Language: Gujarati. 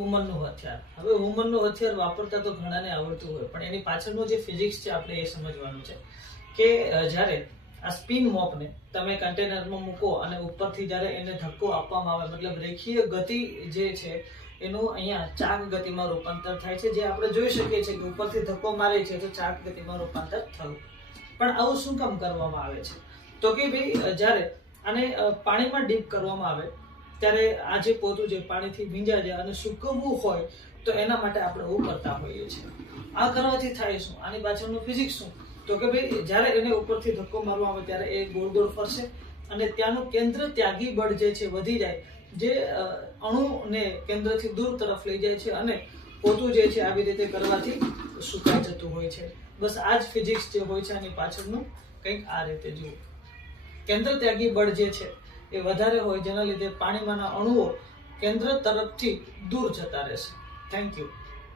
હુમનનું હથિયાર. હવે હુમનનું હથિયાર વાપરતા તો ઘણાને આવડતું હોય, પણ એની પાછળનું જે ફિઝિક્સ છે આપણે એ સમજવાનું છે કે જ્યારે આ સ્પિન મોપને તમે કન્ટેનરમાં મૂકો અને ઉપરથી જ્યારે એને ધક્કો આપવામાં આવે, મતલબ રેખીય ગતિ જે છે એનું અહીંયા ચાક ગતિમાં રૂપાંતર થાય છે, જે આપણે જોઈ શકીએ છીએ કે ઉપરથી ધક્કો મારે છે તો ચાક ગતિમાં રૂપાંતર થયું. પણ આવું શું કામ કરવામાં આવે છે? તો કે ભાઈ જ્યારે આને પાણીમાં ડીપ કરવામાં આવે ત્યારે આ જે પોતું જે પાણીથી ભીંજાય જાય અને સૂકવવું હોય તો એના માટે આપણે એવું કરતા હોઈએ છીએ. આ કરવાથી થાય શું? આની પાછળનું ફિઝિક્સ શું? તો કે ભાઈ જ્યારે એને ઉપરથી ધક્કો મારવામાં આવે ત્યારે એ ગોળ ગોળ ફરશે અને ત્યાંનું કેન્દ્ર ત્યાગી બળ જે છે વધી જાય, જે અણુને કેન્દ્રથી દૂર તરફ લઈ જાય છે અને પોતું જે છે આવી રીતે કરવાથી સુકાઈ જતું હોય છે. બસ આ જ ફિઝિક્સ જે હોય છે આની પાછળનું કંઈક આ રીતે જુઓ. કેન્દ્ર ત્યાગી બળ જે છે એ વધારે હોય, જેના લીધે પાણીમાંના અણુઓ કેન્દ્ર તરફથી દૂર જતા રહેશે. Thank you.